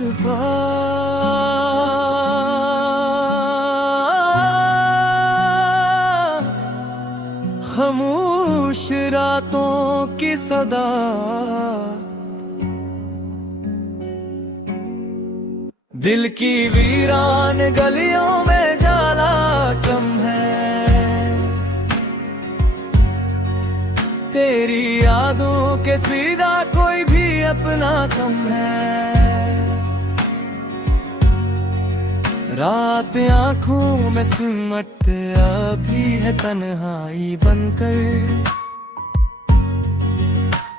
बर्बाद। खामोश रातों की सदा, दिल की वीरान गलियों में जाला कम है। तेरी यादों के सिवा कोई भी अपना कम है। रात आंखों में सिमटते अभी है तन्हाई बनकर।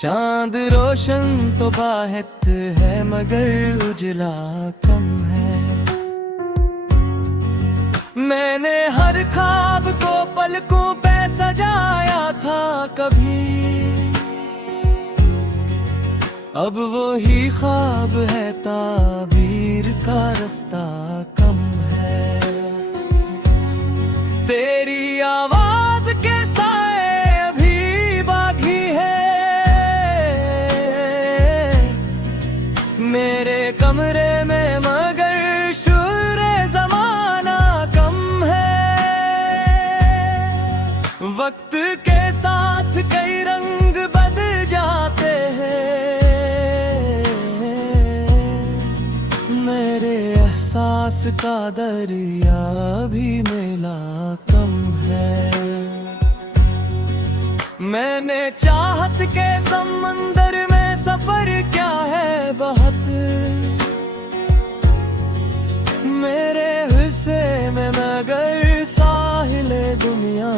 चांद रोशन तो बाहित है मगर उजला कम है। मैंने हर ख्वाब को पलकों पे सजाया था कभी, अब वही ख्वाब है ताबीर का रास्ता कम है। तेरी आवाज के साए अभी बाकी है, मेरे कमरे में मगर शुरे जमाना कम है। वक्त के साथ कई रंग बदल जाते हैं, मेरे एहसास का दरिया भी मेला कम है। मैंने चाहत के समंदर में सफर क्या है बहुत, मेरे हिस्से में मगर साहिले दुनिया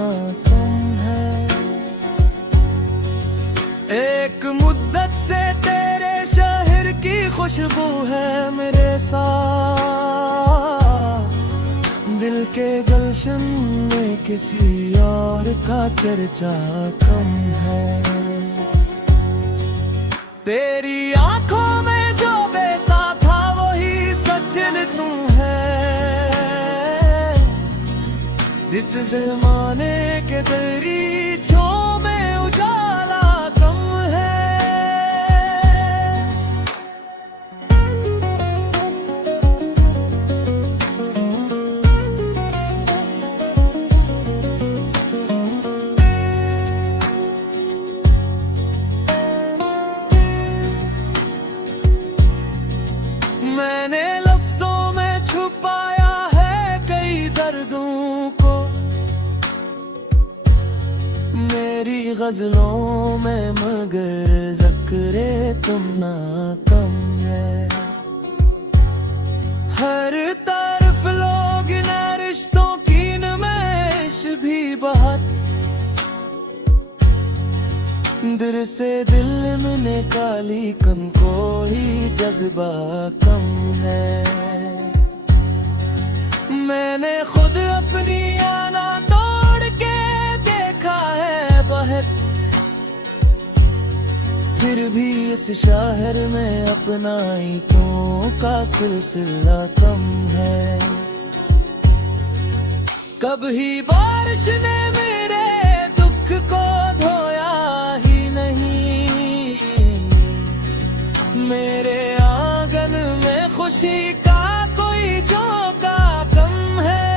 कम है। एक मुद्दत से तेरे शहर की खुशबू है मेरे साथ, दिल के गुलशन में किसी और का चर्चा कम है। तेरी आंखों में जो बेता था वही सचिन तू है। इस ज़माने के दरीचों में उजाला कम है। मैंने लफ्जों में छुपाया है कई दर्दों को, मेरी गजलों में मगर ज़िक्रे तुम ना कम है। हर तरफ लोग न रिश्तों की नमैश भी बहुत, दिल से दिल में काली कम कोई जज्बा कम है। मैंने खुद अपनी आना तोड़ के देखा है बहुत, फिर भी इस शहर में अपनाइयों का सिलसिला कम है। कभी बारिश ने मेरे दुख को धोया ही नहीं, मेरे आंगन में खुशी का कोई झोंका कम है।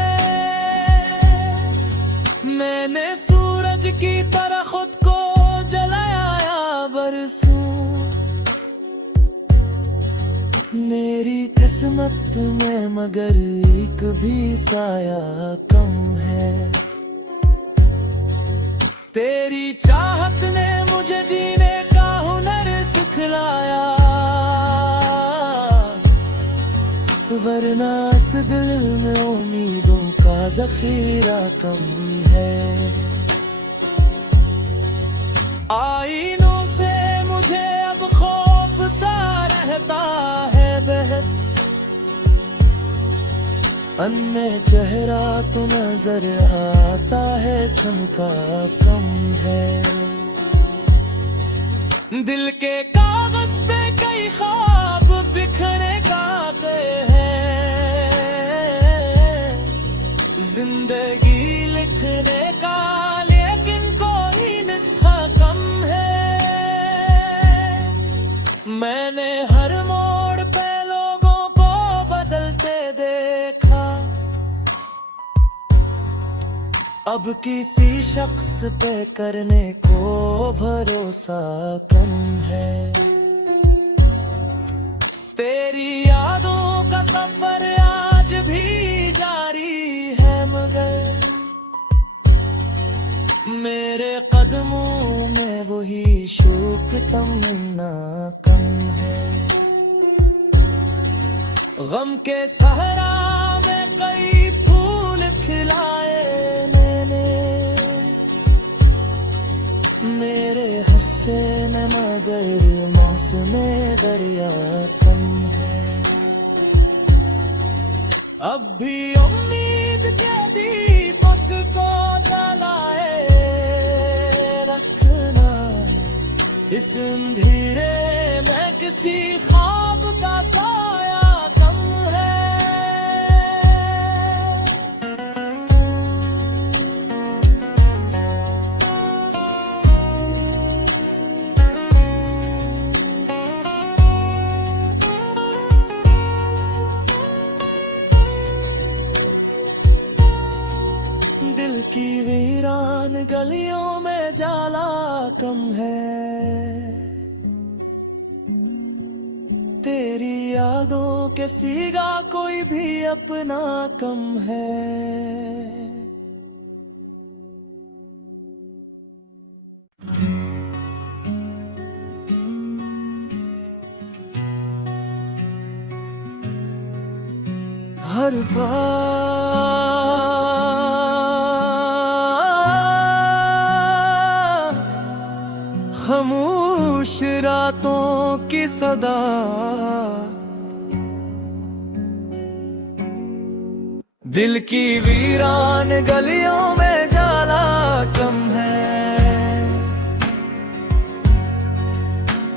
मैंने सूरज की तरह खुद को जलाया बरसों, मेरी किस्मत में मगर एक भी साया कम है। तेरी चाहत ने मुझे जीने का हुनर सिखलाया, वरना इस दिल में उम्मीदों का ज़ख़ीरा कम है। आईनों से मुझे अब खौफ सा रहता है बेहद, अन्य चेहरा तो नजर आता है चमका कम है। दिल के कागज पे कई ख्वाब बिखरे गाते हैं, जिंदगी लिखने का लेकिन कोई नुस्खा कम है। मैंने हर मोड़ पे लोगों अब किसी शख्स पे करने को भरोसा कम है। तेरी यादों का सफर आज भी जारी है, मगर मेरे कदमों में वही शौक तमन्ना कम है। गम के सहरा में कई फूल खिलाए मैंने, मेरे हस्से में मगर मौसमे दरिया कम है। अब भी उम्मीद के दीपक को जलाए रखना, इस अंधेरे में किसी ख्वाब का साया कम है। दिल की वीरान गलियों में जाला कम है। तेरी यादों के सीगा कोई भी अपना कम है। हर बार खामोश रातों की सदा, दिल की वीरान गलियों में जाला कम है।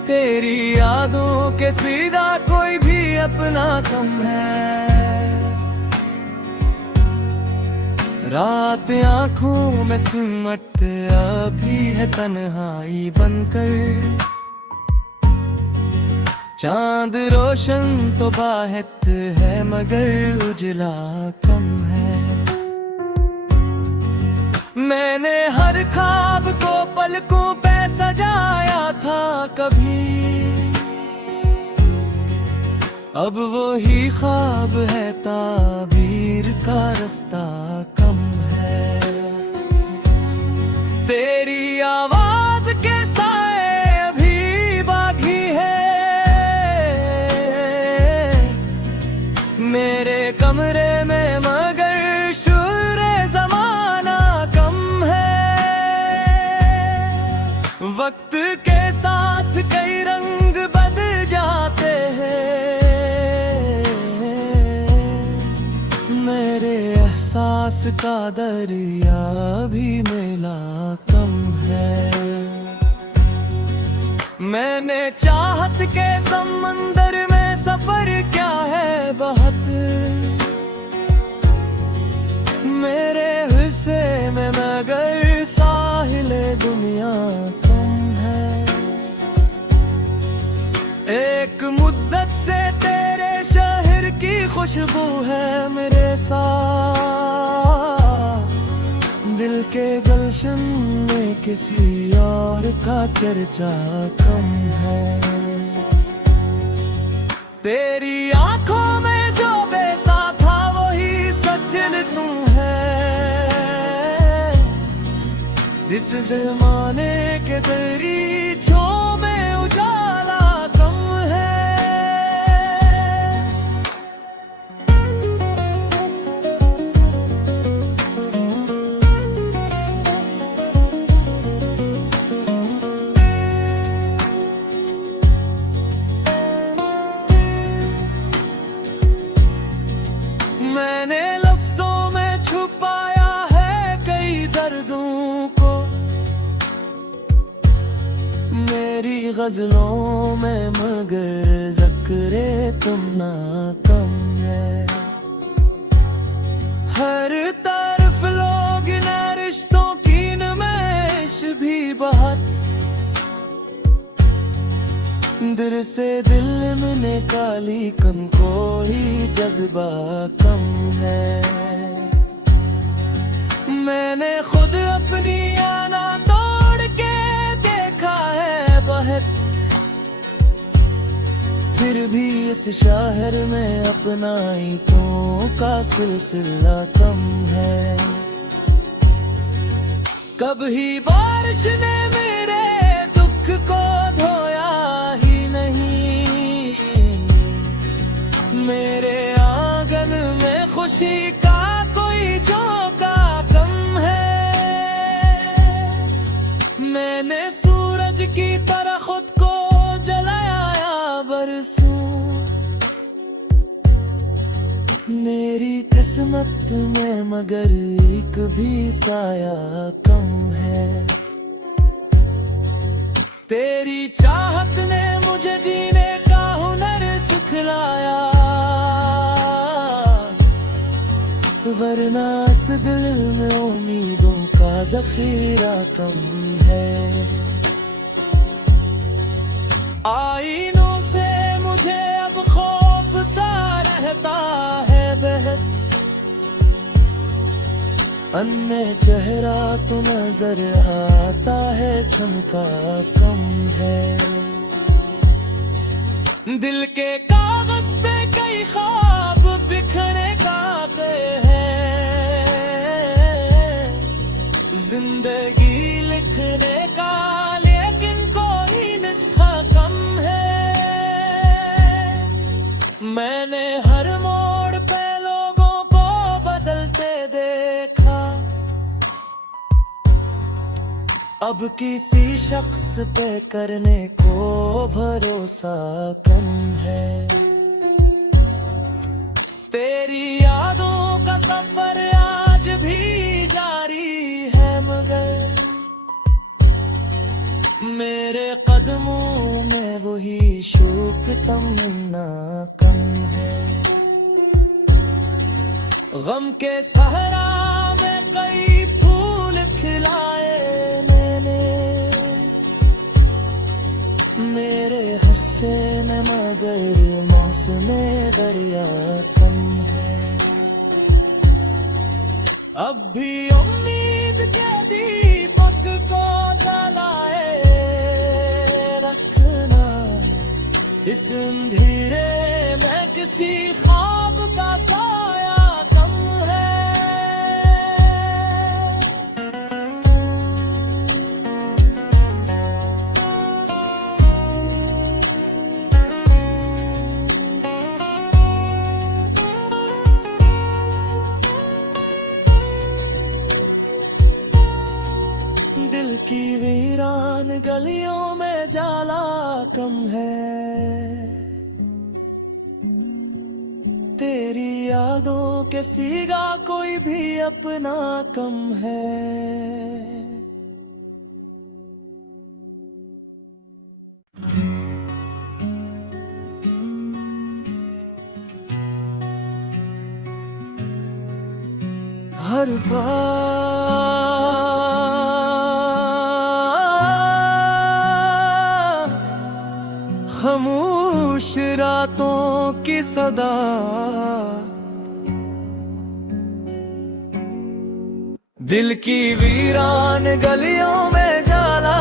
तेरी यादों के सीधा कोई भी अपना कम है। रात आंखों में सिमटते अभी है तन्हाई बनकर, चांद रोशन तो बाहित है मगर उजला कम है। मैंने हर ख्वाब को पलकों पे सजाया था कभी, अब वही ख्वाब है ताबीर का रास्ता कम है। तेरी आवाज के साए अभी बाकी है, मेरे कमरे में मगर शोरे जमाना कम है। वक्त के साथ कई रंग बदल जाते हैं, मेरे एहसास का दरिया भी मेला कम है। मैंने चाहत के समंदर में सफर क्या है बहुत, मेरे हिस्से में मगर साहिले दुनिया कम है। एक मुद्दत से तेरे शहर की खुशबू है मेरे साथ, दिल के गुलशन में किसी और का चर्चा कम है। तेरी आंखों में जो बेता था वही सचिन तू है, इस जमाने के दरीचों में उजाला कम है। मैंने लफ्जों में छुपाया है कई दर्दों को, मेरी गजलों में मगर ज़िक्रे तुम ना कम है। हर तरफ लोग न रिश्तों की नमैश भी बहुत, दिल से दिल में निकाली कम कोई जज्बा कम है। मैंने खुद अपनी आना तोड़ के देखा है बहुत, फिर भी इस शहर में अपना ईंटों का सिलसिला कम है। कभी बारिश ने मेरे दुख को धोया ही नहीं, मेरे आंगन में खुशी का कोई झोंका कम है। मैंने सूरज की तरह खुद को जलाया बरसों, मेरी किस्मत में मगर एक भी साया कम है। तेरी चाहत ने मुझे जीने का हुनर सिखलाया, वरना इस दिल में उम्मीदों का जखीरा कम है। आईनों से मुझे अब खौफ सा रहता है बेहद, अन्य चेहरा तो नजर आता है चमका कम है। दिल के कागज पे कई ख्वाब बिखरे कागे हैं, जिंदगी लिखने का लेकिन कोई नुस्खा कम है। मैंने हर मोड़ पे लोगों को बदलते देखा, अब किसी शख्स पे करने को भरोसा कम है। तेरी यादों का सफर आज भी जारी है, मगर मेरे कदमों में वही शौक तमन्ना कम है। गम के सहरा में कई फूल खिलाए मैंने, मेरे हंसे न मगर मौसमे दरिया कम है। अब भी उम्मीद के दीपक को जलाए रखना, इस अंधेरे में किसी ख्वाब का साया कम है। दिल की वीरान गलियों में जाला कम है, तेरी यादों के सीगा कोई भी अपना कम है। हर बार खामोश रातों की सदा, दिल की वीरान गलियों में जाला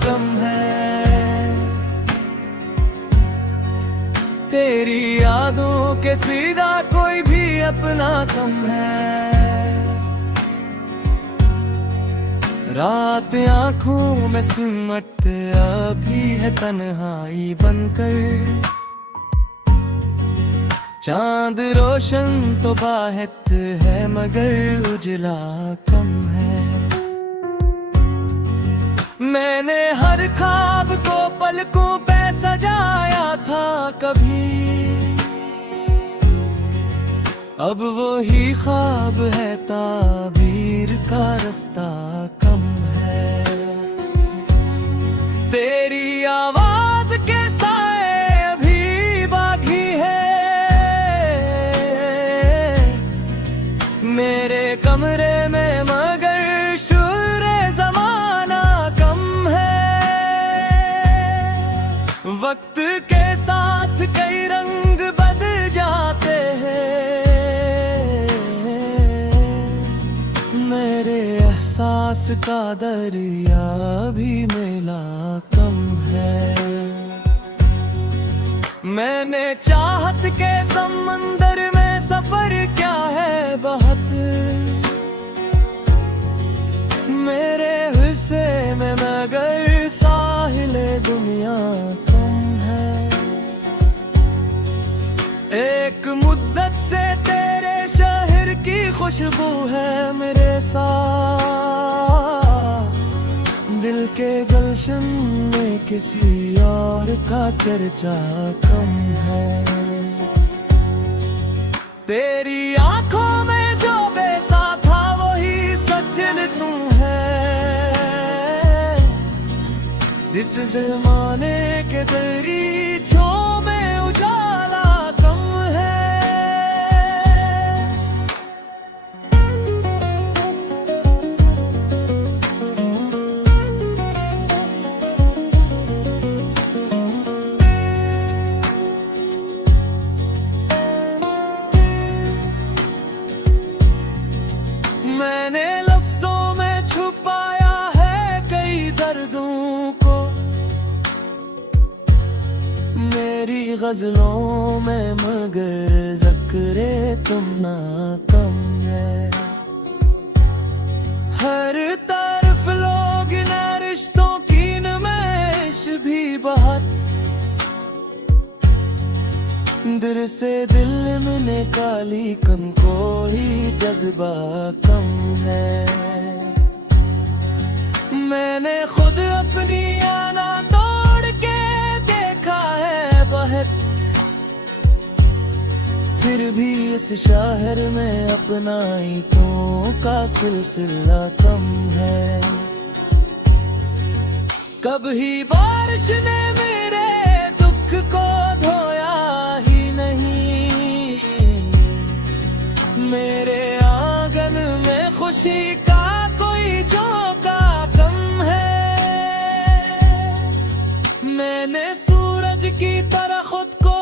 कम है, तेरी यादों के सीधा कोई भी अपना कम है। रात आंखों में सिमटते अभी है तन्हाई बनकर, चांद रोशन तो बाहत है मगर उजला कम है। मैंने हर ख्वाब को पलकों पे सजाया था कभी, अब वही ख्वाब है ताबीर का रास्ता कम है। तेरी आवाज के साए अभी बागी है, मेरे कमरे में मगर शोरे जमाना कम है। वक्त के साथ कई रंग बदल जाते हैं, मेरे प्यास का दरिया भी मेला कम है। मैंने चाहत के समंदर में सफर क्या है बहुत, मेरे हिस्से में मगर साहिले दुनिया कम है। एक मुद्दत से तेरे शहर की खुशबू है मेरे साथ, दिल के गुलशन में किसी और का चर्चा कम है। तेरी आंखों में जो बेता था वही सचिन तू है, जिस जमाने के दरीचों में उजाला कम है। मैंने लफ्जों में छुपाया है कई दर्दों को, मेरी गजलों में मगर ज़िक्रे तुम ना कम है। हर तरफ लोग न रिश्तों की नमैश भी बहुत, दिल से दिल में काली कम को ही जज्बा कम है। मैंने खुद अपनी आना तोड़ के देखा है बहुत, फिर भी इस शहर में अपनाइयों का सिलसिला कम है। कभी बारिश ने मेरे दुख को धोया ही नहीं, मेरे आंगन में खुशी का कोई झोंका कम है। मैंने सूरज की तरह खुद को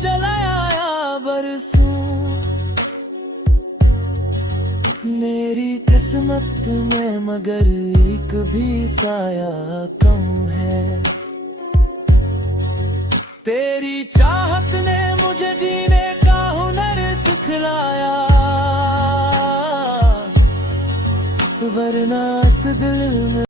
जलाया बरसों, मेरी किस्मत में मगर एक भी साया कम है। तेरी चाहत ने मुझे जीने का हुनर सिखलाया, वरना इस दिल में